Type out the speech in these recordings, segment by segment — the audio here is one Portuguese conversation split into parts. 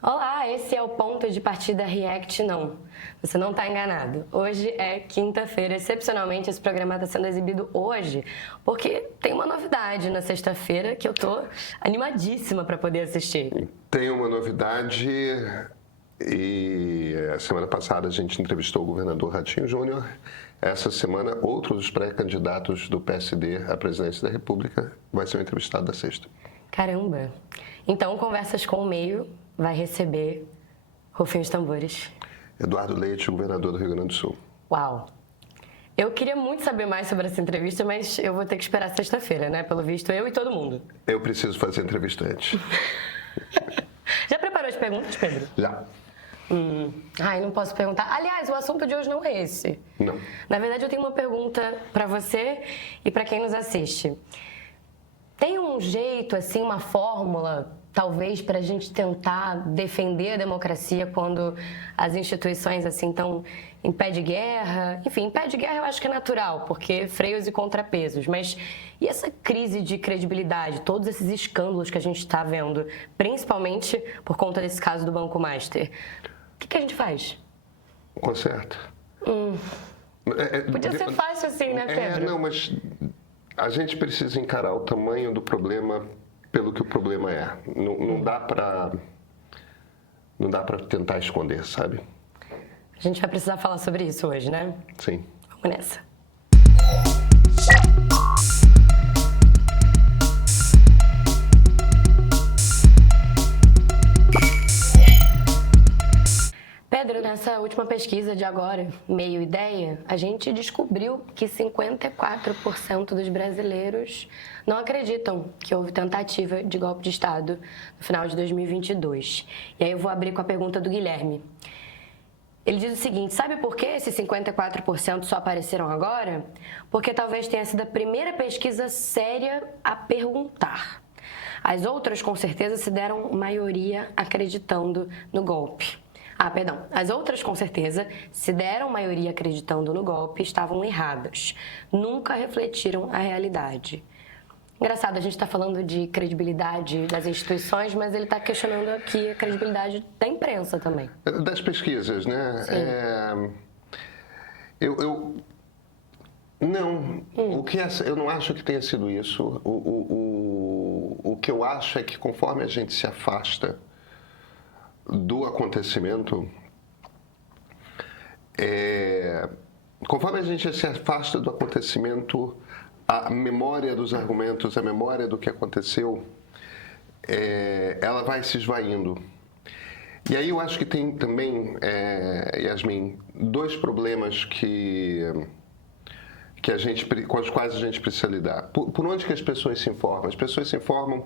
Olá, esse é o Ponto de Partida React Não. Você não está enganado. Hoje é quinta-feira. Excepcionalmente, esse programa está sendo exibido hoje, porque tem uma novidade na sexta-feira que eu tô animadíssima para poder assistir. Tem uma novidade e a semana passada a gente entrevistou o governador Ratinho Júnior. Essa semana, outros pré-candidatos do PSD à presidência da República vai ser o entrevistado da sexta. Caramba! Então, Conversas com o Meio vai receber Rufem os Tambores. Eduardo Leite, governador do Rio Grande do Sul. Uau! Eu queria muito saber mais sobre essa entrevista, mas eu vou ter que esperar sexta-feira, né? Pelo visto, eu e todo mundo. Eu preciso fazer a entrevista antes. Já preparou as perguntas, Pedro? Já. Ai, não posso perguntar. Aliás, o assunto de hoje não é esse. Não. Na verdade, eu tenho uma pergunta para você e para quem nos assiste. Tem um jeito, assim, uma fórmula, talvez, para a gente tentar defender a democracia quando as instituições, assim, estão em pé de guerra? Enfim, em pé de guerra eu acho que é natural, porque freios e contrapesos. Mas e essa crise de credibilidade, todos esses escândalos que a gente está vendo, principalmente por conta desse caso do Banco Master? O que a gente faz? Conserta. Podia ser fácil assim, né, Pedro? Não, mas a gente precisa encarar o tamanho do problema pelo que o problema é. Não dá para tentar esconder, sabe? A gente vai precisar falar sobre isso hoje, né? Sim. Vamos nessa. Pedro, nessa última pesquisa de agora, Meio Ideia, a gente descobriu que 54% dos brasileiros não acreditam que houve tentativa de golpe de Estado no final de 2022. E aí eu vou abrir com a pergunta do Guilherme. Ele diz o seguinte: sabe por que esses 54% só apareceram agora? Porque talvez tenha sido a primeira pesquisa séria a perguntar. As outras, com certeza, se deram maioria acreditando no golpe. As outras, com certeza, se deram maioria acreditando no golpe, estavam erradas. Nunca refletiram a realidade. Engraçado, a gente está falando de credibilidade das instituições, mas ele está questionando aqui a credibilidade da imprensa também. Das pesquisas, né? Sim. Não, eu não acho que tenha sido isso. O que eu acho é que conforme a gente se afasta do acontecimento, conforme a gente se afasta do acontecimento, a memória dos argumentos, a memória do que aconteceu, ela vai se esvaindo. E aí eu acho que tem também, Yasmin, dois problemas com os quais a gente precisa lidar. Por onde que as pessoas se informam? As pessoas se informam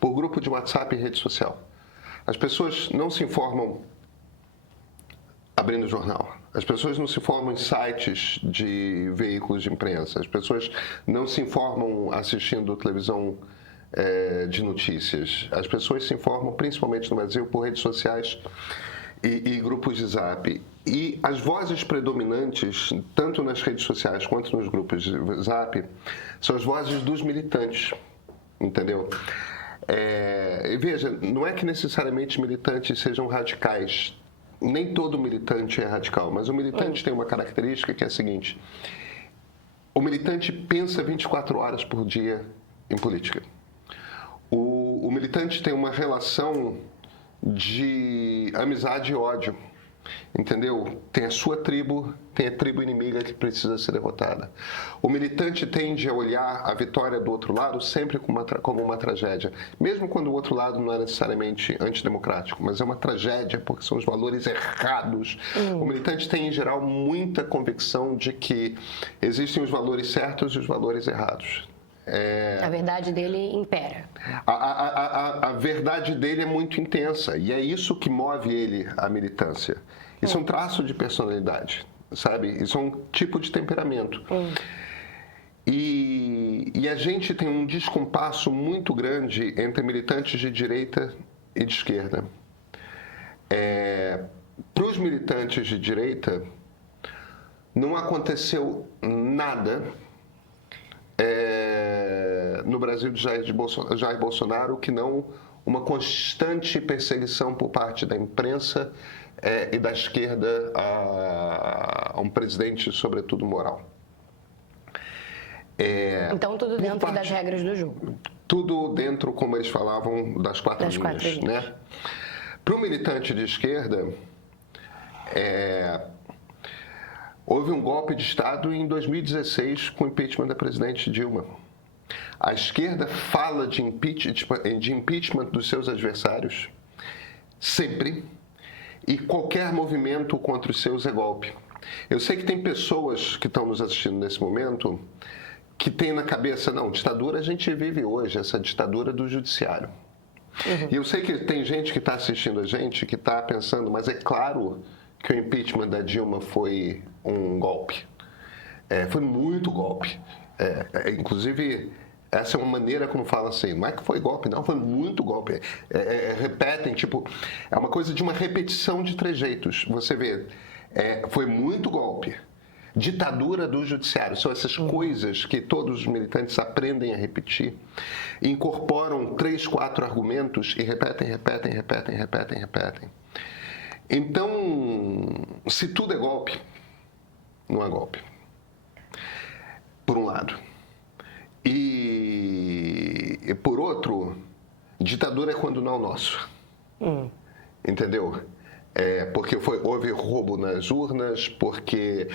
por grupo de WhatsApp e rede social. As pessoas não se informam abrindo jornal. As pessoas não se informam em sites de veículos de imprensa. As pessoas não se informam assistindo televisão de notícias. As pessoas se informam, principalmente no Brasil, por redes sociais e grupos de Zap. E as vozes predominantes, tanto nas redes sociais quanto nos grupos de Zap, são as vozes dos militantes, entendeu? Veja, não é que necessariamente militantes sejam radicais. Nem todo militante é radical, mas o militante tem uma característica que é a seguinte: o militante pensa 24 horas por dia em política. O militante tem uma relação de amizade e ódio, entendeu? Tem a sua tribo, tem a tribo inimiga que precisa ser derrotada. O militante tende a olhar a vitória do outro lado sempre como uma tragédia, mesmo quando o outro lado não é necessariamente antidemocrático, mas é uma tragédia porque são os valores errados. O militante tem, em geral, muita convicção de que existem os valores certos e os valores errados. A verdade dele impera. A verdade dele é muito intensa e é isso que move ele à militância. Isso é um traço de personalidade, sabe? Isso é um tipo de temperamento. E a gente tem um descompasso muito grande entre militantes de direita e de esquerda. Para os militantes de direita, não aconteceu nada no Brasil de Jair Bolsonaro que não uma constante perseguição por parte da imprensa e da esquerda a um presidente, sobretudo moral. Então, tudo dentro das regras do jogo. Tudo dentro, como eles falavam, das quatro linhas. Né? Para o militante de esquerda, houve um golpe de Estado em 2016 com o impeachment da presidente Dilma. A esquerda fala de impeachment dos seus adversários, sempre, e qualquer movimento contra os seus é golpe. Eu sei que tem pessoas que estão nos assistindo nesse momento que têm na cabeça, não, ditadura a gente vive hoje, essa ditadura do judiciário. E eu sei que tem gente que está assistindo a gente que está pensando, mas é claro que o impeachment da Dilma foi um golpe. Foi muito golpe. Inclusive, essa é uma maneira como fala assim, não é que foi golpe, não, foi muito golpe. Repetem, tipo, é uma coisa de uma repetição de trejeitos. Você vê, foi muito golpe. Ditadura do judiciário, são essas coisas que todos os militantes aprendem a repetir, incorporam 3, 4 argumentos e repetem. Então, se tudo é golpe, não é golpe, por um lado. E por outro, ditadura é quando não é o nosso, entendeu? Porque houve roubo nas urnas, porque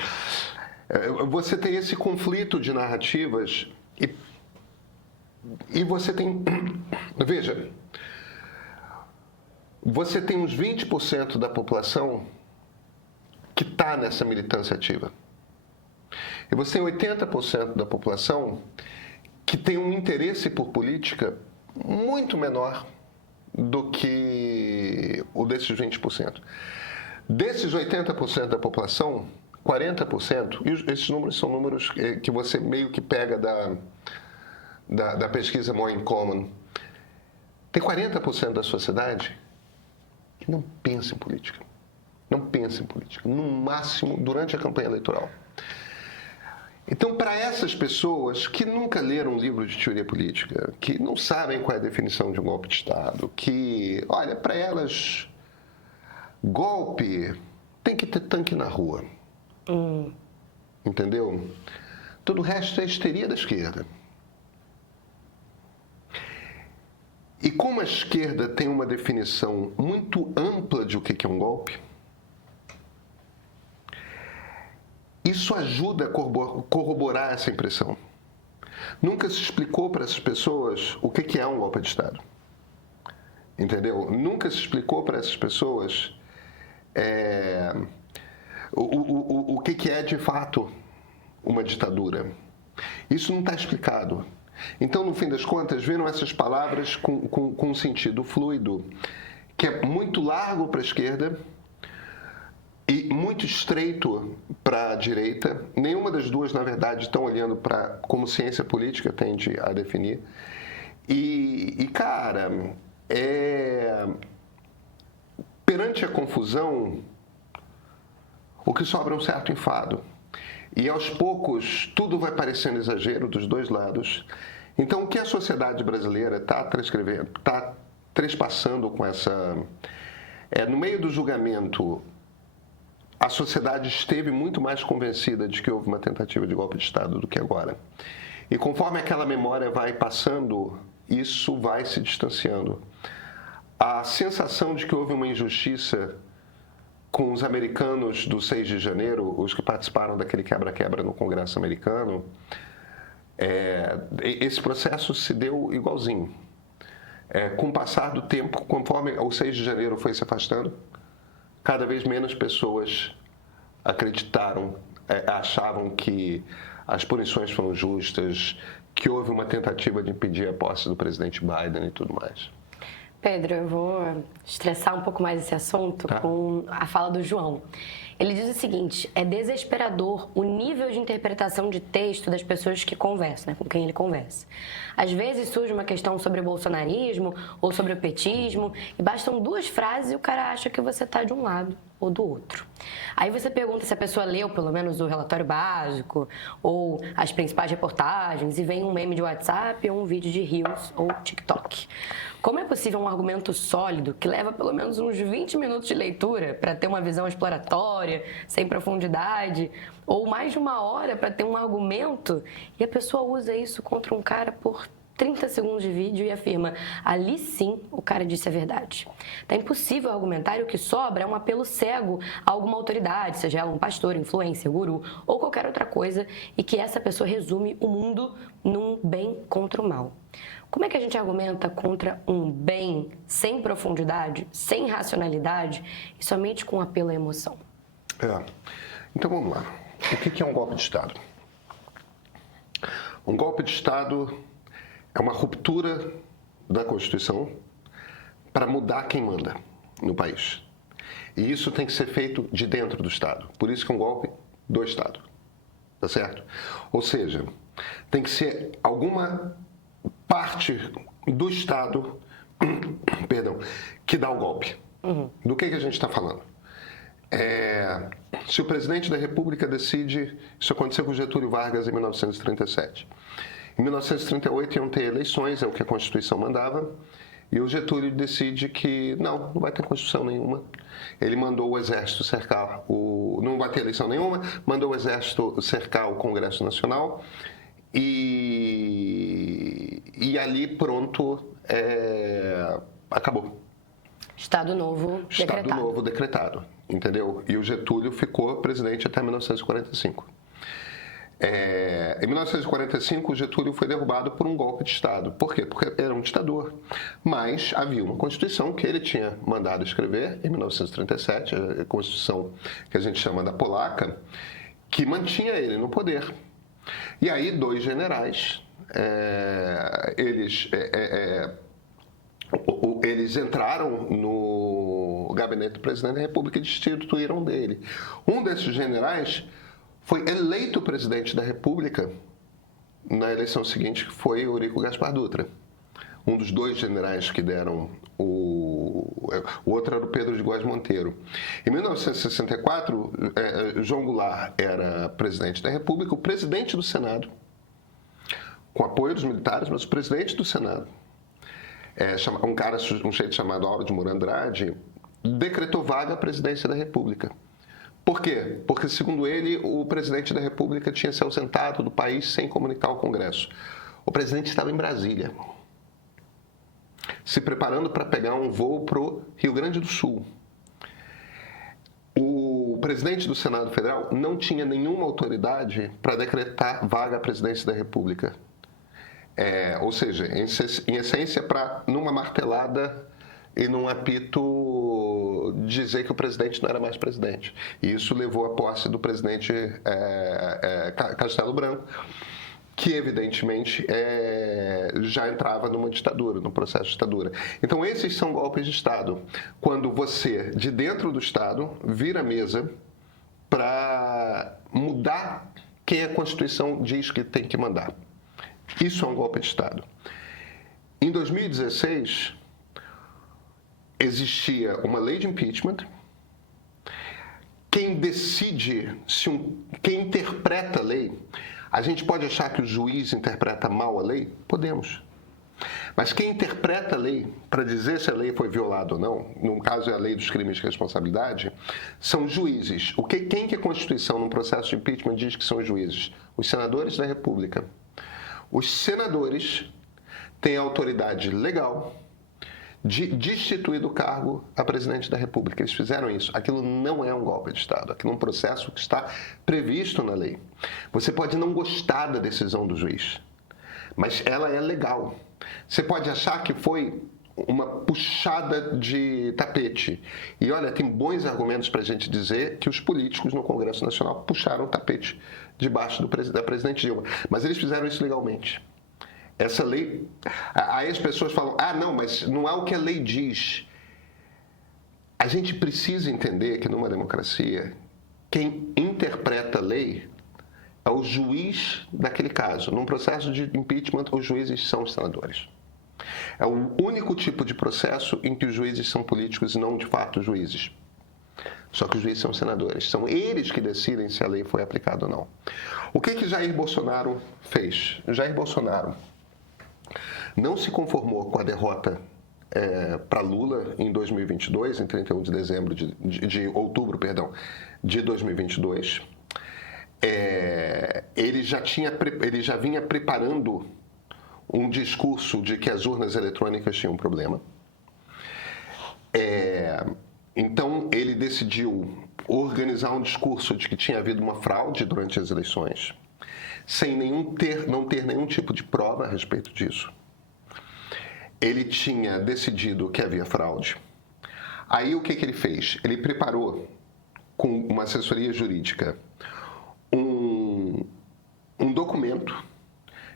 você tem esse conflito de narrativas e você tem... Veja, você tem uns 20% da população que está nessa militância ativa. E você tem 80% da população que tem um interesse por política muito menor do que o desses 20%. Desses 80% da população, 40%, e esses números são números que você meio que pega da pesquisa More in Common, tem 40% da sociedade que não pensa em política. Não pensa em política. No máximo, durante a campanha eleitoral. Então, para essas pessoas que nunca leram um livro de teoria política, que não sabem qual é a definição de um golpe de Estado, que, olha, para elas, golpe tem que ter tanque na rua. Entendeu? Todo o resto é histeria da esquerda. E como a esquerda tem uma definição muito ampla de o que é um golpe, isso ajuda a corroborar essa impressão. Nunca se explicou para essas pessoas o que é um golpe de Estado. Entendeu? Nunca se explicou para essas pessoas o que é de fato uma ditadura. Isso não está explicado. Então, no fim das contas, viram essas palavras com um sentido fluido, que é muito largo para a esquerda e muito estreito para a direita. Nenhuma das duas, na verdade, estão olhando para como ciência política tende a definir. Cara, perante a confusão, o que sobra é um certo enfado. E aos poucos, tudo vai parecendo exagero dos dois lados. Então, o que a sociedade brasileira está trespassando com essa... no meio do julgamento, a sociedade esteve muito mais convencida de que houve uma tentativa de golpe de Estado do que agora. E conforme aquela memória vai passando, isso vai se distanciando. A sensação de que houve uma injustiça com os americanos do 6 de janeiro, os que participaram daquele quebra-quebra no Congresso americano, esse processo se deu igualzinho. Com o passar do tempo, conforme o 6 de janeiro foi se afastando, cada vez menos pessoas acreditaram, achavam que as punições foram justas, que houve uma tentativa de impedir a posse do presidente Biden e tudo mais. Pedro, eu vou estressar um pouco mais esse assunto com a fala do João. Ele diz o seguinte: é desesperador o nível de interpretação de texto das pessoas que conversam, né, com quem ele conversa. Às vezes surge uma questão sobre o bolsonarismo ou sobre o petismo e bastam 2 frases e o cara acha que você está de um lado ou do outro. Aí você pergunta se a pessoa leu pelo menos o relatório básico ou as principais reportagens e vem um meme de WhatsApp ou um vídeo de Reels ou TikTok. Como é possível um argumento sólido que leva pelo menos uns 20 minutos de leitura para ter uma visão exploratória, sem profundidade, ou mais de uma hora para ter um argumento, e a pessoa usa isso contra um cara por 30 segundos de vídeo e afirma, ali sim o cara disse a verdade. Tá impossível argumentar e o que sobra é um apelo cego a alguma autoridade, seja ela um pastor, influencer, guru ou qualquer outra coisa, e que essa pessoa resume o mundo num bem contra o mal. Como é que a gente argumenta contra um bem sem profundidade, sem racionalidade e somente com apelo à emoção? Então vamos lá. O que é um golpe de Estado? Um golpe de Estado é uma ruptura da Constituição para mudar quem manda no país. E isso tem que ser feito de dentro do Estado. Por isso que é um golpe do Estado. Tá certo? Ou seja, tem que ser alguma parte do Estado, perdão, que dá o golpe. Do que a gente está falando? Se o presidente da República decide, isso aconteceu com Getúlio Vargas em 1937. Em 1938 iam ter eleições, é o que a Constituição mandava, e o Getúlio decide que não vai ter Constituição nenhuma. Ele mandou o Exército cercar não vai ter eleição nenhuma, mandou o Exército cercar o Congresso Nacional e ali pronto, acabou. Estado Novo decretado. Estado Novo decretado, entendeu? E o Getúlio ficou presidente até 1945. Em 1945, o Getúlio foi derrubado por um golpe de Estado. Por quê? Porque era um ditador. Mas havia uma Constituição que ele tinha mandado escrever em 1937, a Constituição que a gente chama da Polaca, que mantinha ele no poder. E aí, dois generais, eles entraram no gabinete do presidente da República e destituíram dele. Um desses generais foi eleito presidente da República na eleição seguinte, que foi Eurico Gaspar Dutra. Um dos dois generais que deram o outro era o Pedro de Góes Monteiro. Em 1964, João Goulart era presidente da República, o presidente do Senado, com apoio dos militares, mas o presidente do Senado, um sujeito chamado Auro de Moura Andrade, decretou vaga à presidência da República. Por quê? Porque, segundo ele, o presidente da República tinha se ausentado do país sem comunicar ao Congresso. O presidente estava em Brasília, se preparando para pegar um voo para o Rio Grande do Sul. O presidente do Senado Federal não tinha nenhuma autoridade para decretar vaga à presidência da República. Ou seja, em essência, para, numa martelada e num apito, dizer que o presidente não era mais presidente. E isso levou à posse do presidente Castelo Branco, que evidentemente já entrava numa ditadura, num processo de ditadura. Então esses são golpes de Estado, quando você, de dentro do Estado, vira a mesa para mudar quem a Constituição diz que tem que mandar. Isso é um golpe de Estado. Em 2016, existia uma lei de impeachment. Quem decide, quem interpreta a lei, a gente pode achar que o juiz interpreta mal a lei? Podemos. Mas quem interpreta a lei para dizer se a lei foi violada ou não, no caso é a lei dos crimes de responsabilidade, são juízes. Quem que a Constituição, num processo de impeachment, diz que são os juízes? Os senadores da República. Os senadores têm a autoridade legal de destituir do cargo a presidente da República. Eles fizeram isso. Aquilo não é um golpe de Estado. Aquilo é um processo que está previsto na lei. Você pode não gostar da decisão do juiz, mas ela é legal. Você pode achar que foi uma puxada de tapete. E olha, tem bons argumentos para a gente dizer que os políticos no Congresso Nacional puxaram o tapete debaixo da presidente Dilma. Mas eles fizeram isso legalmente. Essa lei... Aí as pessoas falam, não, mas não é o que a lei diz. A gente precisa entender que numa democracia, quem interpreta a lei é o juiz daquele caso. Num processo de impeachment, os juízes são os senadores. É o único tipo de processo em que os juízes são políticos e não, de fato, juízes. Só que os juízes são senadores. São eles que decidem se a lei foi aplicada ou não. O que Jair Bolsonaro fez? Jair Bolsonaro não se conformou com a derrota para Lula em 2022, em 31 de dezembro de outubro, perdão, de 2022. Ele já vinha preparando um discurso de que as urnas eletrônicas tinham um problema. Então, ele decidiu organizar um discurso de que tinha havido uma fraude durante as eleições, sem não ter nenhum tipo de prova a respeito disso. Ele tinha decidido que havia fraude. Aí, o que ele fez? Ele preparou, com uma assessoria jurídica, um documento,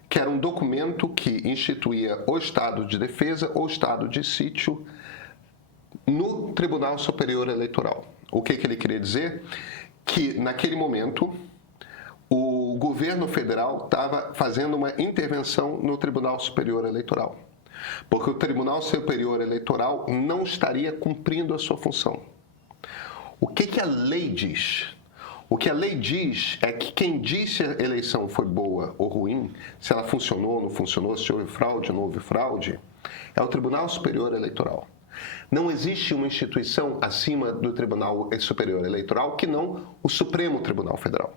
que era um documento que instituía o estado de defesa ou estado de sítio no Tribunal Superior Eleitoral. O que ele queria dizer? Que, naquele momento, o governo federal estava fazendo uma intervenção no Tribunal Superior Eleitoral, porque o Tribunal Superior Eleitoral não estaria cumprindo a sua função. O que a lei diz? O que a lei diz é que quem diz se a eleição foi boa ou ruim, se ela funcionou ou não funcionou, se houve fraude ou não houve fraude, é o Tribunal Superior Eleitoral. Não existe uma instituição acima do Tribunal Superior Eleitoral que não o Supremo Tribunal Federal.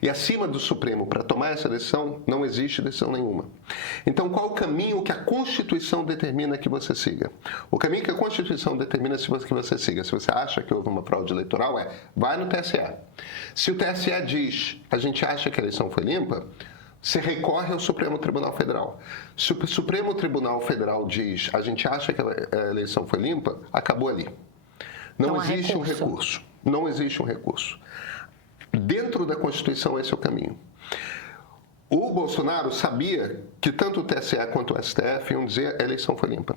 E acima do Supremo, para tomar essa decisão, não existe decisão nenhuma. Então, qual o caminho que a Constituição determina que você siga? O caminho que a Constituição determina que você siga, se você acha que houve uma fraude eleitoral, vai no TSE. Se o TSE diz, a gente acha que a eleição foi limpa, você recorre ao Supremo Tribunal Federal. Se o Supremo Tribunal Federal diz, a gente acha que a eleição foi limpa, acabou ali. Não existe um recurso. Não existe um recurso. Dentro da Constituição, esse é o caminho. O Bolsonaro sabia que tanto o TSE quanto o STF iam dizer a eleição foi limpa.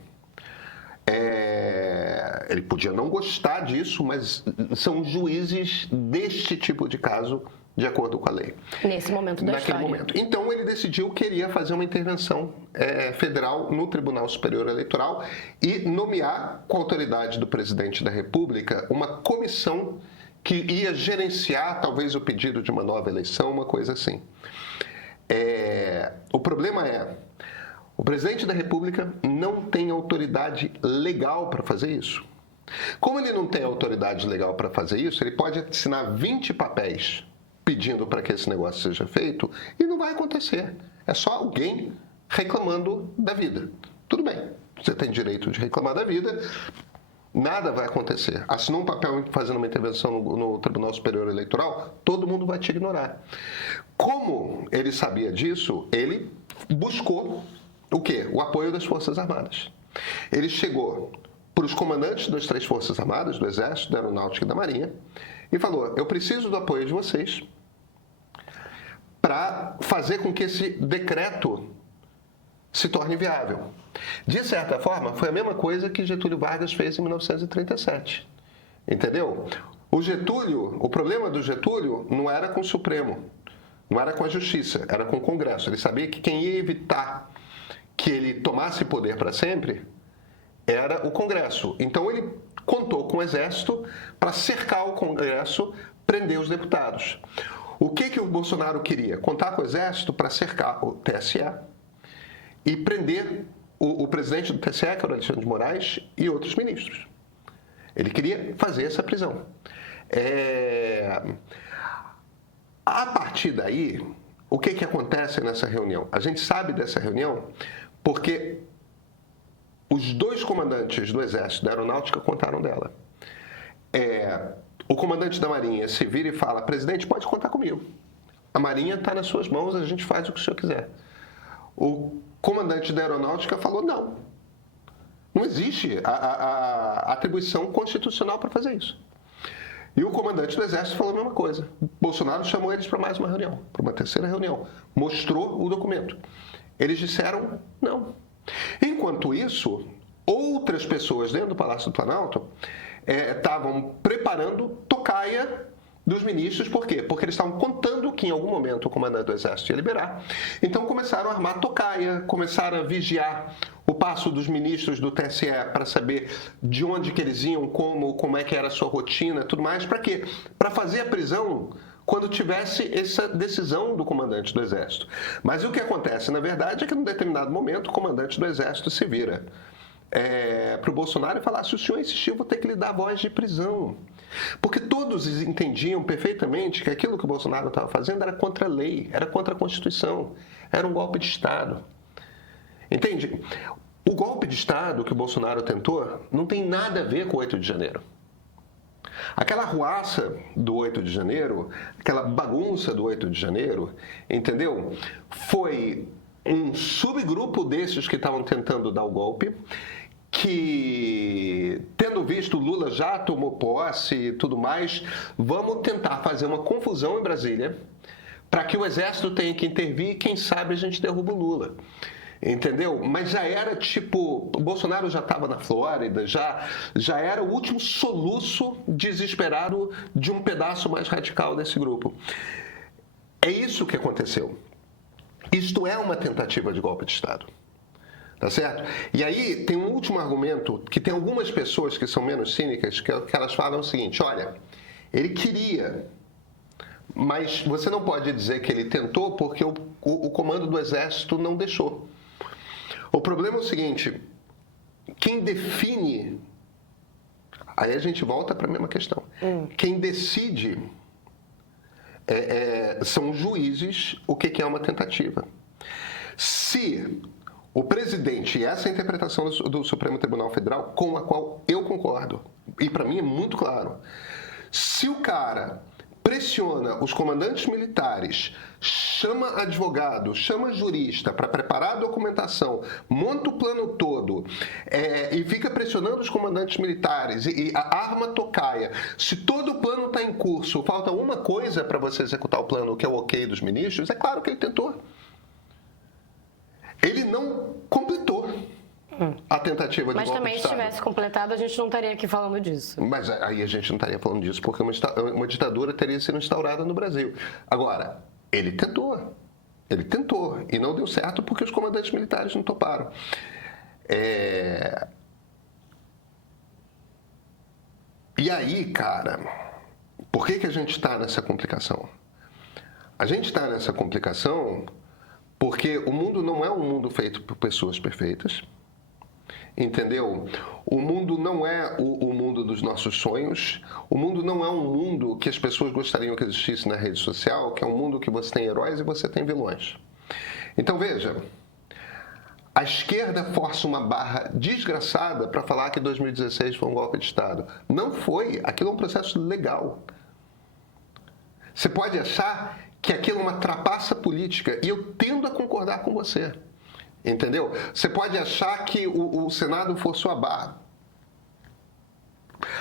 Ele podia não gostar disso, mas são juízes deste tipo de caso, de acordo com a lei. Nesse momento da história. Naquele momento. Então, ele decidiu que iria fazer uma intervenção federal no Tribunal Superior Eleitoral e nomear, com a autoridade do presidente da República, uma comissão que ia gerenciar, talvez, o pedido de uma nova eleição, uma coisa assim. O problema o presidente da República não tem autoridade legal para fazer isso. Como ele não tem autoridade legal para fazer isso, ele pode assinar 20 papéis pedindo para que esse negócio seja feito e não vai acontecer. É só alguém reclamando da vida. Tudo bem, você tem direito de reclamar da vida, nada vai acontecer. Assinou um papel fazendo uma intervenção no Tribunal Superior Eleitoral, todo mundo vai te ignorar. Como ele sabia disso, ele buscou o quê? O apoio das Forças Armadas. Ele chegou para os comandantes das 3 Forças Armadas, do Exército, da Aeronáutica e da Marinha, e falou, eu preciso do apoio de vocês para fazer com que esse decreto se torne viável. De certa forma, foi a mesma coisa que Getúlio Vargas fez em 1937. Entendeu? O problema do Getúlio não era com o Supremo, não era com a Justiça, era com o Congresso. Ele sabia que quem ia evitar que ele tomasse poder para sempre era o Congresso. Então, ele contou com o Exército para cercar o Congresso, prender os deputados. O que o Bolsonaro queria? Contar com o Exército para cercar o TSE e prender o presidente do TSE, que era o Alexandre de Moraes, e outros ministros. Ele queria fazer essa prisão. A partir daí, o que acontece nessa reunião? A gente sabe dessa reunião porque os 2 comandantes do Exército da Aeronáutica contaram dela. O comandante da Marinha se vira e fala, presidente, pode contar comigo. A Marinha está nas suas mãos, a gente faz o que o senhor quiser. O comandante da Aeronáutica falou, não existe a atribuição constitucional para fazer isso. E o comandante do Exército falou a mesma coisa. Bolsonaro chamou eles para mais uma reunião, para uma 3ª reunião. Mostrou o documento. Eles disseram não. Enquanto isso, outras pessoas dentro do Palácio do Planalto estavam preparando tocaia dos ministros. Por quê? Porque eles estavam contando que em algum momento o comandante do Exército ia liberar. Então começaram a armar tocaia, começaram a vigiar o passo dos ministros do TSE para saber de onde que eles iam, como é que era a sua rotina, tudo mais. Para quê? Para fazer a prisão quando tivesse essa decisão do comandante do Exército. Mas o que acontece, na verdade, é que num determinado momento o comandante do Exército se vira para o Bolsonaro e falar: se o senhor insistir, eu vou ter que lhe dar voz de prisão. Porque todos entendiam perfeitamente que aquilo que o Bolsonaro estava fazendo era contra a lei, era contra a Constituição, era um golpe de Estado. Entende? O golpe de Estado que o Bolsonaro tentou não tem nada a ver com o 8 de janeiro. Aquela arruaça do 8 de janeiro, aquela bagunça do 8 de janeiro, entendeu? Foi um subgrupo desses que estavam tentando dar o golpe, que, tendo visto Lula já tomou posse e tudo mais, vamos tentar fazer uma confusão em Brasília para que o Exército tenha que intervir e, quem sabe, a gente derruba o Lula. Entendeu? Mas já era tipo, o Bolsonaro já estava na Flórida, já era o último soluço desesperado de um pedaço mais radical desse grupo. É isso que aconteceu. Isto é uma tentativa de golpe de Estado. Tá certo? E aí tem um último argumento, que tem algumas pessoas que são menos cínicas, que elas falam o seguinte: olha, ele queria, mas você não pode dizer que ele tentou porque o comando do Exército não deixou. O problema é o seguinte: quem define, aí a gente volta para a mesma questão, quem decide são os juízes o que é uma tentativa. Se o presidente, e essa é a interpretação do Supremo Tribunal Federal, com a qual eu concordo, e para mim é muito claro, se o cara pressiona os comandantes militares, chama advogado, chama jurista para preparar a documentação, monta o plano todo e fica pressionando os comandantes militares e arma tocaia. Se todo o plano está em curso, falta uma coisa para você executar o plano, que é o ok dos ministros, é claro que ele tentou. Ele não completou a tentativa de golpe de Estado. Mas também, se tivesse completado, a gente não estaria aqui falando disso. Mas aí a gente não estaria falando disso, porque uma ditadura teria sido instaurada no Brasil. Agora, ele tentou, e não deu certo porque os comandantes militares não toparam. E aí, cara, por que a gente está nessa complicação? A gente está nessa complicação porque o mundo não é um mundo feito por pessoas perfeitas. Entendeu? O mundo não é o mundo dos nossos sonhos. O mundo não é um mundo que as pessoas gostariam que existisse na rede social, que é um mundo que você tem heróis e você tem vilões. Então, veja, a esquerda força uma barra desgraçada para falar que 2016 foi um golpe de Estado. Não foi. Aquilo é um processo legal. Você pode achar que aquilo é uma trapaça política, e eu tendo a concordar com você. Entendeu? Você pode achar que o Senado forçou a barra.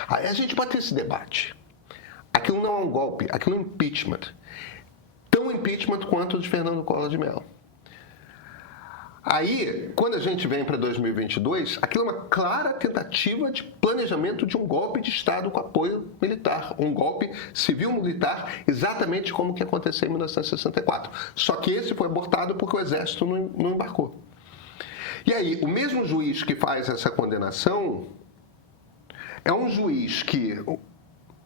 Aí a gente pode ter esse debate. Aquilo não é um golpe, aquilo é um impeachment. Tão impeachment quanto o de Fernando Collor de Mello. Aí, quando a gente vem para 2022, aquilo é uma clara tentativa de planejamento de um golpe de Estado com apoio militar. Um golpe civil-militar, exatamente como que aconteceu em 1964. Só que esse foi abortado porque o Exército não embarcou. E aí, o mesmo juiz que faz essa condenação é um juiz que,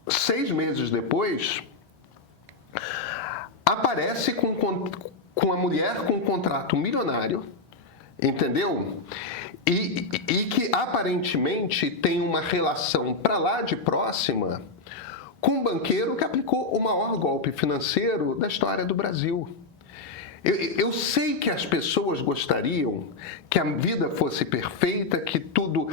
6 meses depois, aparece com a mulher com um contrato milionário, entendeu? E que aparentemente tem uma relação para lá de próxima com um banqueiro que aplicou o maior golpe financeiro da história do Brasil. Eu sei que as pessoas gostariam que a vida fosse perfeita, que tudo...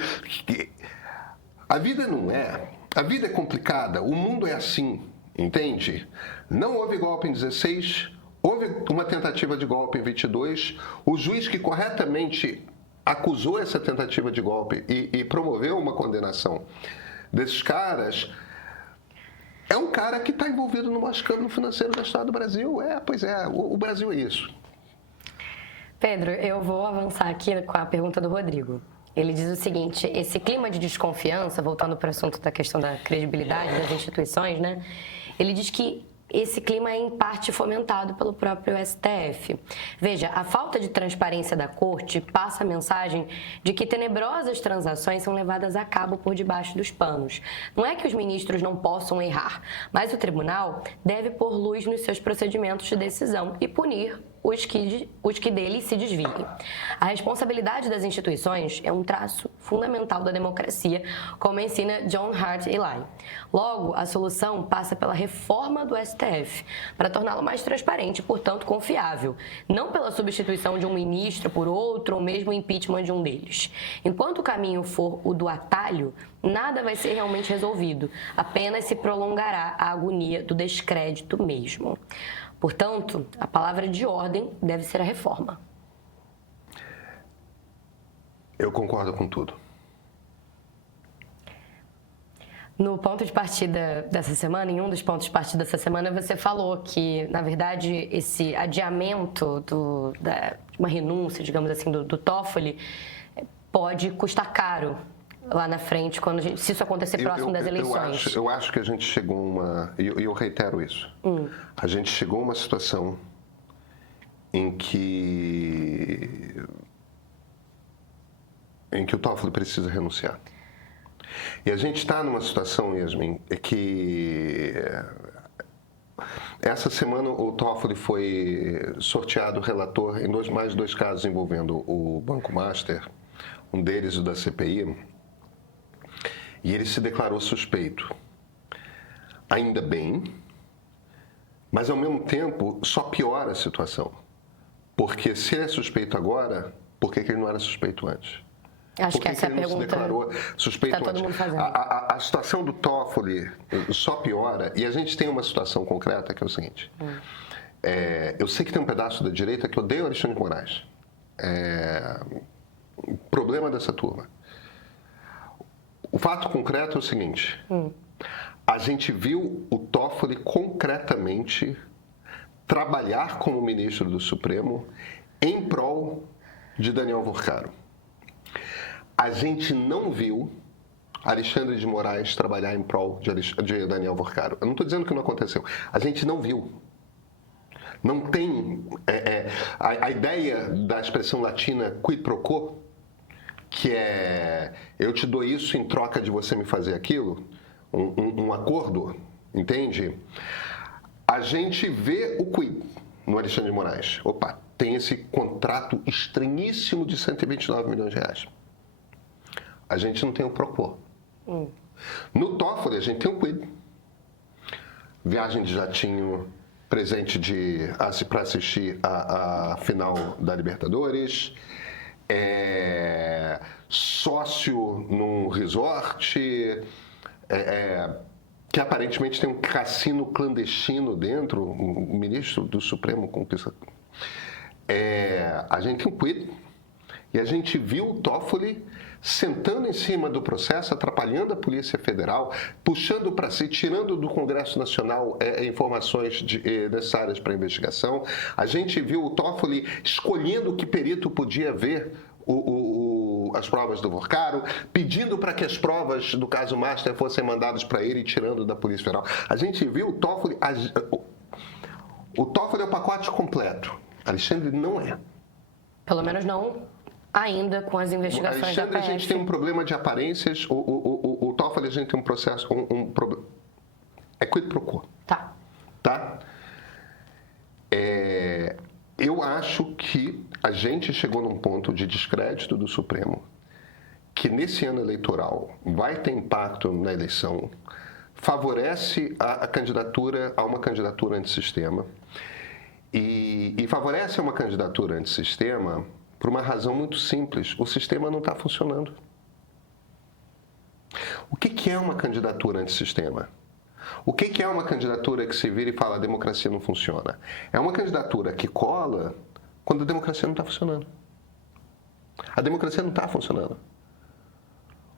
A vida não é. A vida é complicada, o mundo é assim, entende? Não houve golpe em 16, houve uma tentativa de golpe em 22. O juiz que corretamente acusou essa tentativa de golpe e promoveu uma condenação desses caras... é um cara que está envolvido no maior escândalo financeiro da história do Brasil. Pois é, o Brasil é isso. Pedro, eu vou avançar aqui com a pergunta do Rodrigo. Ele diz o seguinte: esse clima de desconfiança, voltando para o assunto da questão da credibilidade das instituições, né? Ele diz que esse clima é, em parte, fomentado pelo próprio STF. Veja, a falta de transparência da Corte passa a mensagem de que tenebrosas transações são levadas a cabo por debaixo dos panos. Não é que os ministros não possam errar, mas o tribunal deve pôr luz nos seus procedimentos de decisão e punir os que dele se desviem. A responsabilidade das instituições é um traço fundamental da democracia, como ensina John Hart Ely. Logo, a solução passa pela reforma do STF, para torná-lo mais transparente e, portanto, confiável, não pela substituição de um ministro por outro ou mesmo o impeachment de um deles. Enquanto o caminho for o do atalho, nada vai ser realmente resolvido, apenas se prolongará a agonia do descrédito mesmo. Portanto, a palavra de ordem deve ser a reforma. Eu concordo com tudo. No ponto de partida dessa semana, em um dos pontos de partida dessa semana, você falou que, na verdade, esse adiamento uma renúncia, digamos assim, do Toffoli pode custar caro lá na frente, se isso acontecer próximo das eleições. Eu acho que a gente chegou a uma... E eu reitero isso. A gente chegou a uma situação em que o Toffoli precisa renunciar. E a gente está numa situação, Yasmin, que essa semana o Toffoli foi sorteado relator em mais dois casos envolvendo o Banco Master, um deles o da CPI, e ele se declarou suspeito. Ainda bem, mas ao mesmo tempo só piora a situação. Porque se ele é suspeito agora, por que ele não era suspeito antes? Acho que essa é a pergunta. Se declarou suspeito tá todo mundo fazendo. A situação do Toffoli só piora, e a gente tem uma situação concreta que é o seguinte. Eu sei que tem um pedaço da direita que odeia o Alexandre de Moraes. O problema dessa turma. O fato concreto é o seguinte. A gente viu o Toffoli concretamente trabalhar como ministro do Supremo em prol de Daniel Worcaro. A gente não viu Alexandre de Moraes trabalhar em prol de Daniel Worcaro. Eu não estou dizendo que não aconteceu. A gente não viu. Não tem... a ideia da expressão latina quid pro quo, que é eu te dou isso em troca de você me fazer aquilo, um acordo, entende? A gente vê o quid no Alexandre de Moraes. Opa, tem esse contrato estranhíssimo de 129 milhões de reais. A gente não tem o pro quo. No Toffoli, a gente tem o quid. Viagem de jatinho, presente para assistir a final da Libertadores, sócio num resort, que aparentemente tem um cassino clandestino dentro, o ministro do Supremo conquista. A gente tem um quid, e a gente viu o Toffoli sentando em cima do processo, atrapalhando a Polícia Federal, puxando para si, tirando do Congresso Nacional informações necessárias para a investigação. A gente viu o Toffoli escolhendo que perito podia ver as provas do Worcaro, pedindo para que as provas do caso Master fossem mandadas para ele e tirando da Polícia Federal. A gente viu o Toffoli... O Toffoli é o pacote completo. Alexandre não é. Pelo menos não ainda com as investigações Alexandre, da PF. A gente tem um problema de aparências. O Toffoli, a gente tem um processo... É quid pro quo. Tá? Eu acho que a gente chegou num ponto de descrédito do Supremo que nesse ano eleitoral vai ter impacto na eleição, favorece a uma candidatura antissistema e favorece uma candidatura antissistema por uma razão muito simples: o sistema não está funcionando. O que é uma candidatura antissistema? O que é uma candidatura que se vira e fala a democracia não funciona? É uma candidatura que cola quando a democracia não está funcionando. A democracia não está funcionando.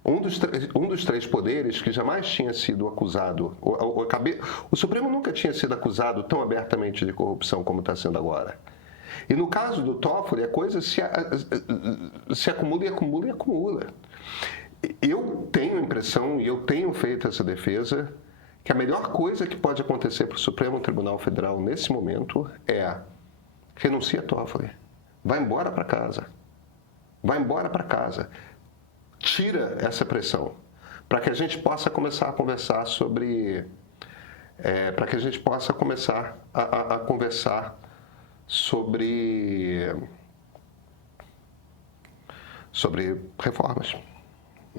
Um dos três poderes que jamais tinha sido acusado, o Supremo nunca tinha sido acusado tão abertamente de corrupção como está sendo agora. E no caso do Toffoli, a coisa se acumula e acumula e acumula. Eu tenho a impressão, e eu tenho feito essa defesa, que a melhor coisa que pode acontecer para o Supremo Tribunal Federal nesse momento é renuncia a Toffoli, vai embora para casa, vai embora para casa, tira essa pressão, para que a gente possa começar a conversar sobre, para que a gente possa começar a conversar sobre reformas.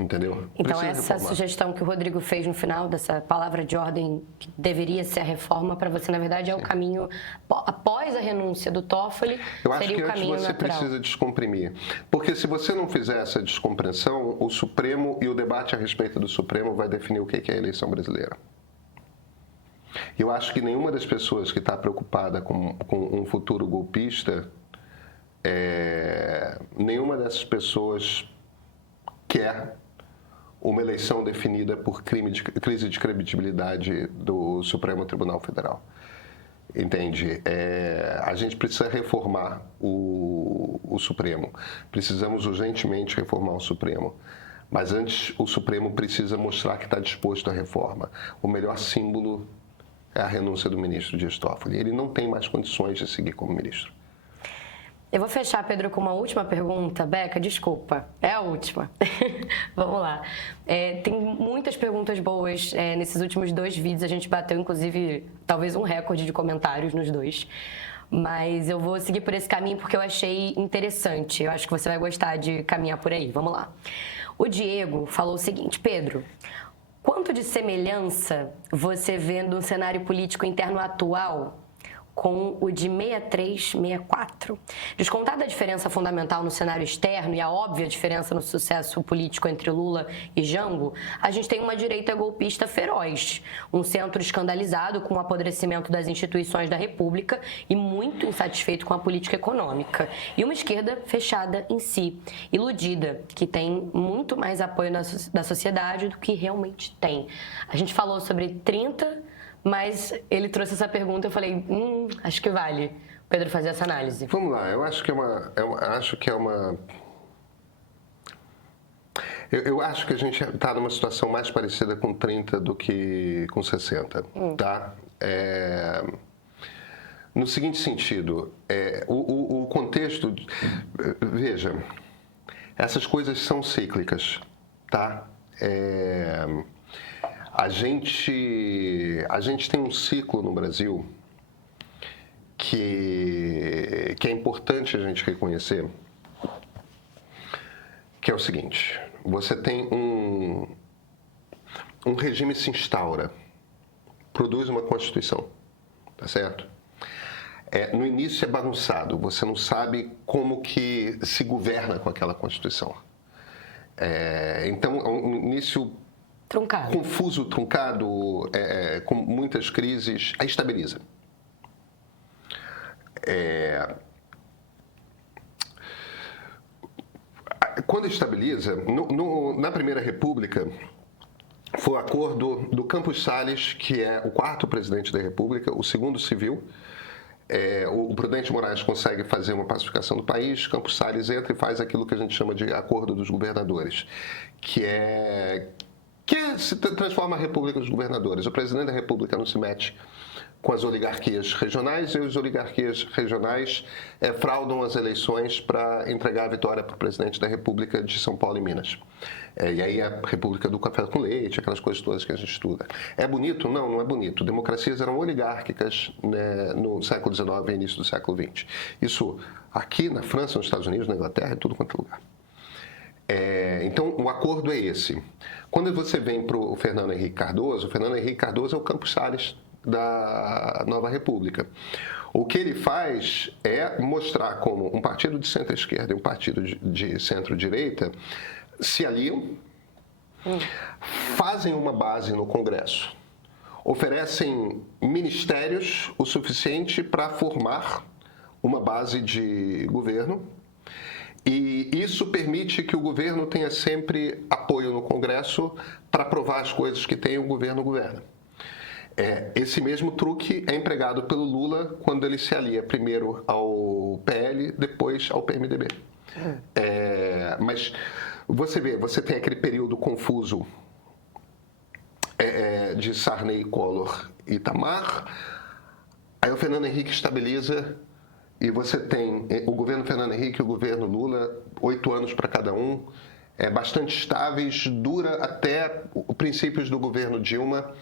Entendeu? Então, essa sugestão que o Rodrigo fez no final dessa palavra de ordem, que deveria ser a reforma, para você, na verdade, é o caminho, após a renúncia do Toffoli, eu acho seria que o caminho antes você natural. precisa descomprimir. Porque se você não fizer essa descompressão, o Supremo e o debate a respeito do Supremo vai definir o que é a eleição brasileira. Eu acho que nenhuma das pessoas que está preocupada com um futuro golpista, nenhuma dessas pessoas quer uma eleição definida por crise de credibilidade do Supremo Tribunal Federal. Entende? A gente precisa reformar o Supremo. Precisamos urgentemente reformar o Supremo. Mas antes, o Supremo precisa mostrar que está disposto à reforma. O melhor símbolo é a renúncia do ministro Dias Toffoli. Ele não tem mais condições de seguir como ministro. Eu vou fechar, Pedro, com uma última pergunta. Beca, desculpa, é a última. Vamos lá. Tem muitas perguntas boas nesses últimos 2 vídeos. A gente bateu, inclusive, talvez um recorde de comentários nos 2. Mas eu vou seguir por esse caminho porque eu achei interessante. Eu acho que você vai gostar de caminhar por aí. Vamos lá. O Diego falou o seguinte: Pedro, quanto de semelhança você vê no cenário político interno atual com o de 63, 64. Descontada a diferença fundamental no cenário externo e a óbvia diferença no sucesso político entre Lula e Jango, a gente tem uma direita golpista feroz, um centro escandalizado com o apodrecimento das instituições da República e muito insatisfeito com a política econômica, e uma esquerda fechada em si, iludida, que tem muito mais apoio da sociedade do que realmente tem. A gente falou sobre 30, mas ele trouxe essa pergunta e eu falei, acho que vale o Pedro fazer essa análise. Vamos lá, eu acho que eu acho que a gente está numa situação mais parecida com 30 do que com 60, tá? No seguinte sentido, o contexto, veja, essas coisas são cíclicas, tá? A gente tem um ciclo no Brasil que é importante a gente reconhecer, que é o seguinte: você tem um regime se instaura, produz uma Constituição, tá certo? No início é bagunçado, você não sabe como que se governa com aquela Constituição. Então, um início truncado, confuso, truncado, com muitas crises, aí estabiliza. Quando estabiliza, na Primeira República, foi o acordo do Campos Salles, que é o 4º presidente da República, o 2º civil. O Prudente Moraes consegue fazer uma pacificação do país, Campos Salles entra e faz aquilo que a gente chama de acordo dos governadores, que se transforma a República dos Governadores. O presidente da República não se mete com as oligarquias regionais e as oligarquias regionais fraudam as eleições para entregar a vitória para o presidente da República de São Paulo e Minas. E aí a República do Café com Leite, aquelas coisas todas que a gente estuda. É bonito? Não, não é bonito. Democracias eram oligárquicas, né, no século XIX e início do século XX. Isso aqui na França, nos Estados Unidos, na Inglaterra, em tudo quanto é lugar. Então, o acordo é esse. Quando você vem para o Fernando Henrique Cardoso é o Campos Salles da Nova República. O que ele faz é mostrar como um partido de centro-esquerda e um partido de centro-direita se aliam, fazem uma base no Congresso, oferecem ministérios o suficiente para formar uma base de governo. E isso permite que o governo tenha sempre apoio no Congresso para aprovar as coisas que tem, o governo governa. Esse mesmo truque é empregado pelo Lula quando ele se alia primeiro ao PL, depois ao PMDB. Mas você vê, você tem aquele período confuso de Sarney, Collor e Itamar. Aí o Fernando Henrique estabiliza e você tem o governo Fernando Henrique e o governo Lula, 8 anos para cada um, bastante estáveis, dura até os princípios do governo Dilma.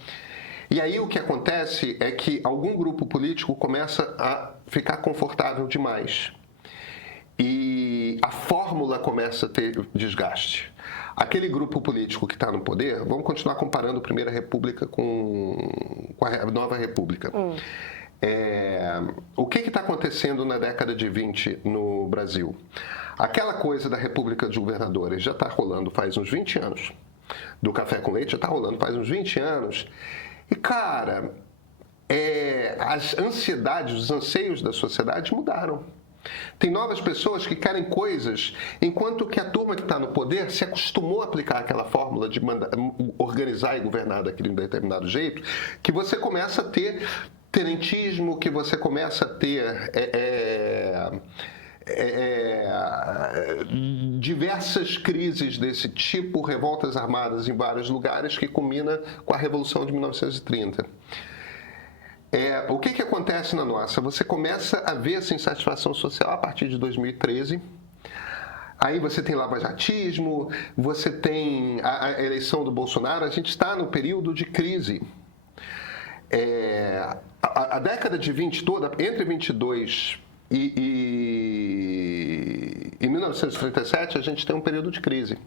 E aí o que acontece é que algum grupo político começa a ficar confortável demais. E a fórmula começa a ter desgaste. Aquele grupo político que está no poder, vamos continuar comparando a Primeira República com a Nova República. O que está acontecendo na década de 20 no Brasil? Aquela coisa da República dos Governadores já está rolando faz uns 20 anos. Do café com leite já está rolando faz uns 20 anos. E, cara, as ansiedades, os anseios da sociedade mudaram. Tem novas pessoas que querem coisas, enquanto que a turma que está no poder se acostumou a aplicar aquela fórmula de organizar e governar daquele determinado jeito, que você começa a ter tenentismo, que você começa a ter diversas crises desse tipo, revoltas armadas em vários lugares, que culmina com a Revolução de 1930. O que acontece na nossa? Você começa a ver essa insatisfação social a partir de 2013. Aí você tem lavajatismo, você tem a eleição do Bolsonaro. A gente está no período de crise. A década de 20 toda, entre 22 e 1937, a gente tem um período de crise.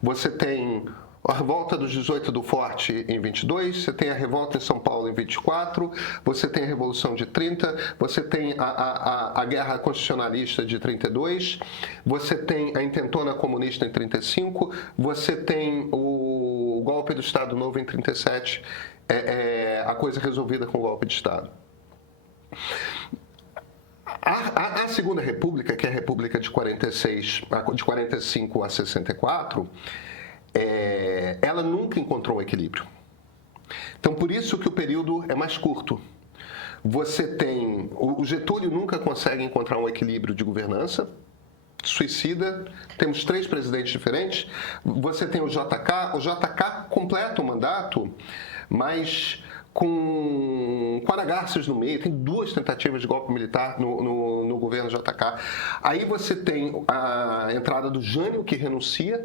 Você tem a revolta dos 18 do Forte em 22, você tem a revolta em São Paulo em 24, você tem a Revolução de 30, você tem a Guerra Constitucionalista de 32, você tem a Intentona Comunista em 35, você tem o golpe do Estado Novo em 37, a coisa resolvida com o golpe de Estado. A Segunda República, que é a República de 45 a 64, ela nunca encontrou um equilíbrio. Então, por isso que o período é mais curto. Você tem... O Getúlio nunca consegue encontrar um equilíbrio de governança, suicida. Temos 3 presidentes diferentes. Você tem o JK completa o mandato, mas com Guaragarças no meio. Tem 2 tentativas de golpe militar no governo JK. Aí você tem a entrada do Jânio, que renuncia,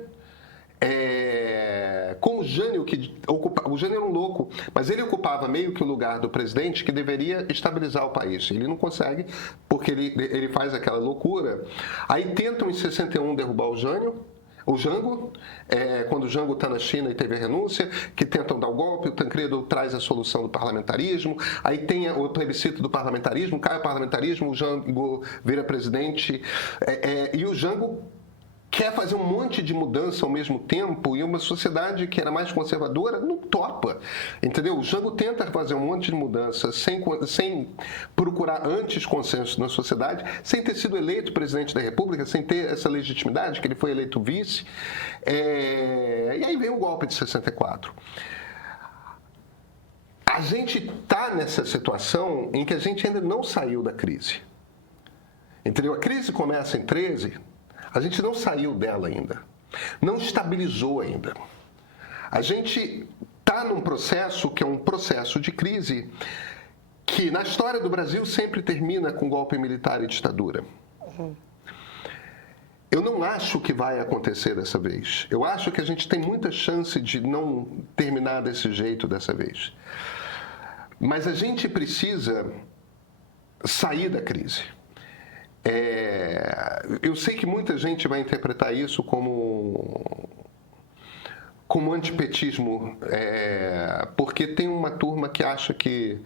com o Jânio, que ocupa... O Jânio era um louco, mas ele ocupava meio que o lugar do presidente que deveria estabilizar o país. Ele não consegue, porque ele faz aquela loucura. Aí tentam em 61 derrubar o Jango, quando o Jango está na China e teve a renúncia, que tentam dar o golpe, o Tancredo traz a solução do parlamentarismo, aí tem o plebiscito do parlamentarismo, cai o parlamentarismo, o Jango vira presidente, e o Jango quer fazer um monte de mudança ao mesmo tempo, e uma sociedade que era mais conservadora não topa, entendeu? O Jango tenta fazer um monte de mudança sem procurar antes consenso na sociedade, sem ter sido eleito presidente da República, sem ter essa legitimidade, que ele foi eleito vice, e aí vem o golpe de 64. A gente está nessa situação em que a gente ainda não saiu da crise, entendeu? A crise começa em 13, a gente não saiu dela ainda, não estabilizou ainda. A gente está num processo que é um processo de crise que, na história do Brasil, sempre termina com golpe militar e ditadura. Eu não acho que vai acontecer dessa vez. Eu acho que a gente tem muita chance de não terminar desse jeito dessa vez. Mas a gente precisa sair da crise. Eu sei que muita gente vai interpretar isso como antipetismo, porque tem uma turma que acha que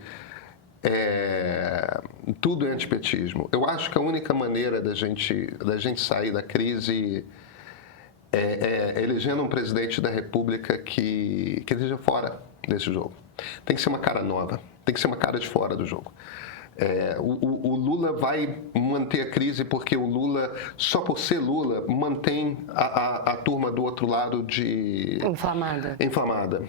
tudo é antipetismo. Eu acho que a única maneira da gente sair da crise é elegendo um presidente da República que esteja fora desse jogo. Tem que ser uma cara nova, tem que ser uma cara de fora do jogo. O Lula vai manter a crise porque o Lula, só por ser Lula, mantém a turma do outro lado inflamada.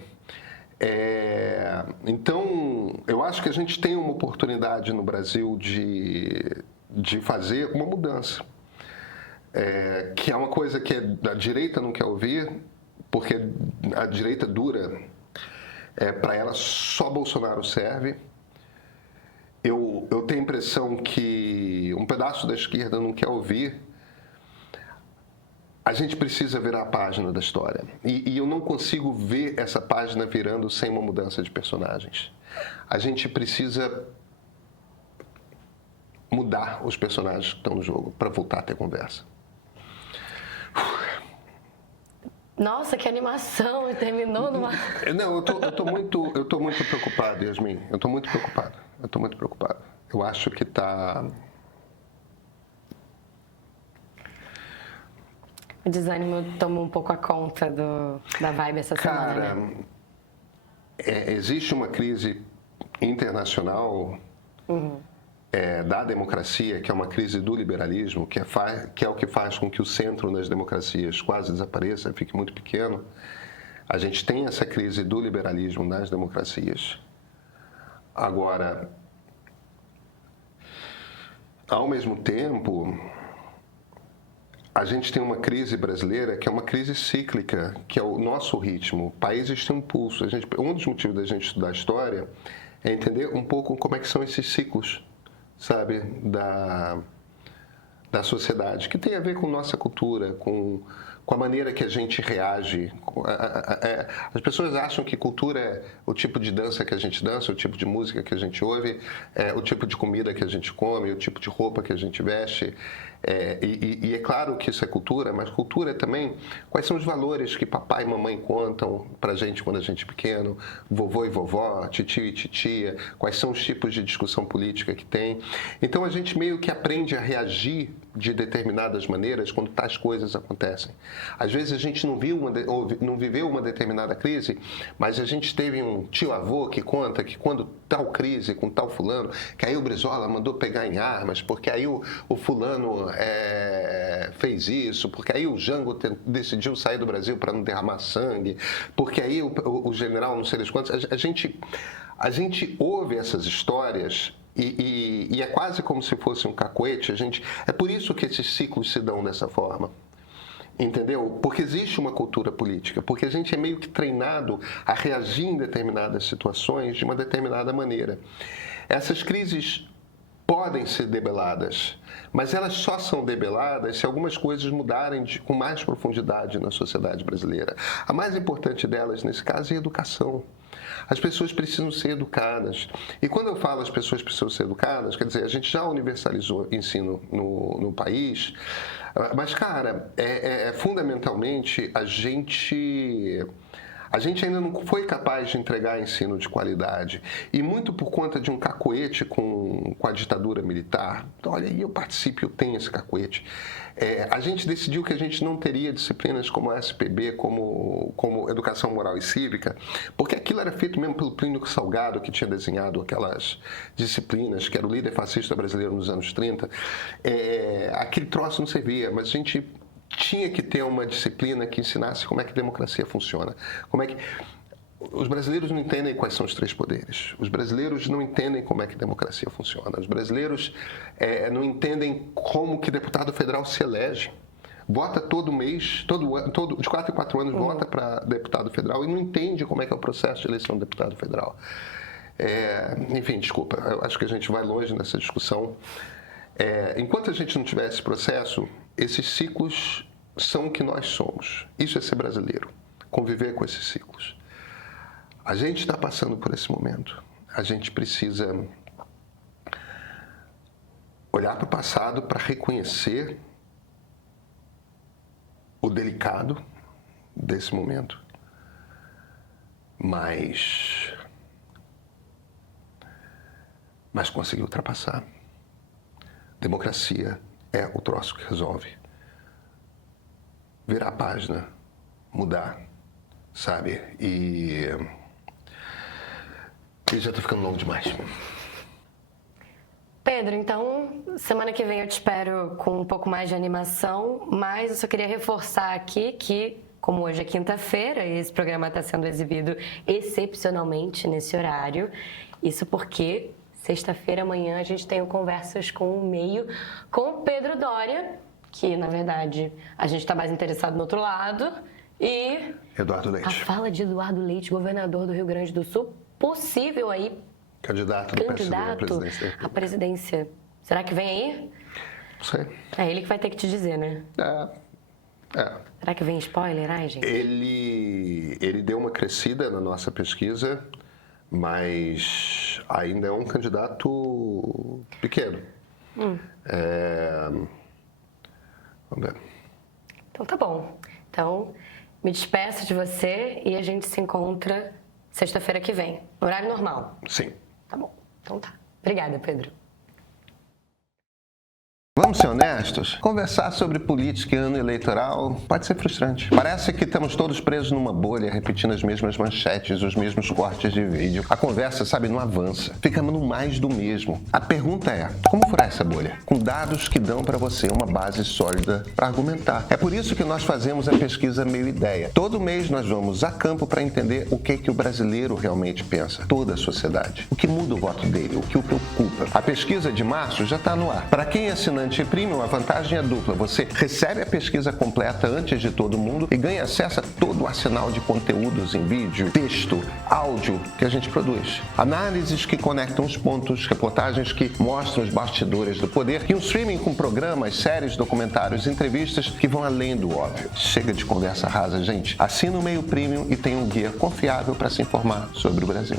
Então, eu acho que a gente tem uma oportunidade no Brasil de fazer uma mudança, que é uma coisa que a direita não quer ouvir, porque a direita dura. Para ela, só Bolsonaro serve. Eu tenho a impressão que um pedaço da esquerda não quer ouvir. A gente precisa virar a página da história. E eu não consigo ver essa página virando sem uma mudança de personagens. A gente precisa mudar os personagens que estão no jogo para voltar a ter conversa. Nossa, que animação! Terminou numa... Não, eu tô muito preocupado, Yasmin. Eu tô muito preocupado. Eu acho que tá... O desânimo tomou um pouco a conta da vibe essa semana, né? Existe uma crise internacional da democracia, que é uma crise do liberalismo, que é o que faz com que o centro nas democracias quase desapareça, fique muito pequeno. A gente tem essa crise do liberalismo nas democracias. Agora, ao mesmo tempo, a gente tem uma crise brasileira que é uma crise cíclica, que é o nosso ritmo. Países têm um pulso. Um dos motivos da gente estudar história é entender um pouco como é que são esses ciclos, sabe, da sociedade, que tem a ver com nossa cultura, com a maneira que a gente reage. As pessoas acham que cultura é o tipo de dança que a gente dança, o tipo de música que a gente ouve, o tipo de comida que a gente come, o tipo de roupa que a gente veste. E é claro que isso é cultura, mas cultura é também quais são os valores que papai e mamãe contam pra gente quando a gente é pequeno, vovô e vovó, titio e titia, quais são os tipos de discussão política que tem. Então a gente meio que aprende a reagir de determinadas maneiras quando tais coisas acontecem. Às vezes a gente não viveu uma determinada crise, mas a gente teve um tio-avô que conta que quando tal crise com tal fulano, que aí o Brizola mandou pegar em armas, porque aí o fulano fez isso, porque aí o Jango decidiu sair do Brasil para não derramar sangue, porque aí o general não sei das quantas. A gente ouve essas histórias e é quase como se fosse um cacuete. É por isso que esses ciclos se dão dessa forma. Entendeu? Porque existe uma cultura política, porque a gente é meio que treinado a reagir em determinadas situações de uma determinada maneira. Essas crises podem ser debeladas, mas elas só são debeladas se algumas coisas mudarem com mais profundidade na sociedade brasileira. A mais importante delas, nesse caso, é a educação. As pessoas precisam ser educadas. E quando eu falo as pessoas precisam ser educadas, quer dizer, a gente já universalizou ensino no país, mas, cara, fundamentalmente a gente ainda não foi capaz de entregar ensino de qualidade. E muito por conta de um cacuete com a ditadura militar. Olha, eu participo, eu tenho esse cacuete. A gente decidiu que a gente não teria disciplinas como a SPB, como Educação Moral e Cívica, porque aquilo era feito mesmo pelo Plínio Salgado, que tinha desenhado aquelas disciplinas, que era o líder fascista brasileiro nos anos 30. Aquele troço não servia, mas a gente tinha que ter uma disciplina que ensinasse como é que a democracia funciona. Os brasileiros não entendem quais são os três poderes. Os brasileiros não entendem como é que a democracia funciona. Os brasileiros não entendem como que deputado federal se elege. Vota todo mês, de 4 em 4 anos, vota para deputado federal e não entende como é que é o processo de eleição do deputado federal. Enfim, desculpa, eu acho que a gente vai longe nessa discussão. Enquanto a gente não tiver esse processo, esses ciclos são o que nós somos. Isso é ser brasileiro, conviver com esses ciclos. A gente está passando por esse momento. A gente precisa olhar para o passado para reconhecer o delicado desse momento, mas conseguir ultrapassar. Democracia é o troço que resolve. Virar a página, mudar, sabe? E já tá ficando longo demais. Pedro, então, semana que vem eu te espero com um pouco mais de animação, mas eu só queria reforçar aqui que, como hoje é quinta-feira e esse programa está sendo exibido excepcionalmente nesse horário, isso porque sexta-feira, amanhã, a gente tem o Conversas com o Meio com o Pedro Doria, que, na verdade, a gente está mais interessado no outro lado, E Eduardo a Leite, fala de Eduardo Leite, governador do Rio Grande do Sul, possível aí candidato do PSD à presidência. à presidência. Será que vem aí? Não sei. É ele que vai ter que te dizer, né? Será que vem spoiler? Ai, gente. Ele deu uma crescida na nossa pesquisa, mas ainda é um candidato pequeno. Vamos ver. Então tá bom. Então, me despeço de você e a gente se encontra sexta-feira que vem. Horário normal. Sim. Tá bom. Então tá. Obrigada, Pedro. Vamos ser honestos? Conversar sobre política e ano eleitoral pode ser frustrante. Parece que estamos todos presos numa bolha, repetindo as mesmas manchetes, os mesmos cortes de vídeo. A conversa, não avança. Ficamos no mais do mesmo. A pergunta é, como furar essa bolha? Com dados que dão para você uma base sólida para argumentar. É por isso que nós fazemos a pesquisa Meio Ideia. Todo mês nós vamos a campo para entender o que o brasileiro realmente pensa. Toda a sociedade. O que muda o voto dele, o que o preocupa. A pesquisa de março já está no ar. Para quem é assinante Premium, a vantagem é dupla. Você recebe a pesquisa completa antes de todo mundo e ganha acesso a todo o arsenal de conteúdos em vídeo, texto, áudio que a gente produz. Análises que conectam os pontos, reportagens que mostram os bastidores do poder e um streaming com programas, séries, documentários, entrevistas que vão além do óbvio. Chega de conversa rasa, gente. Assina o Meio Premium e tem um guia confiável para se informar sobre o Brasil.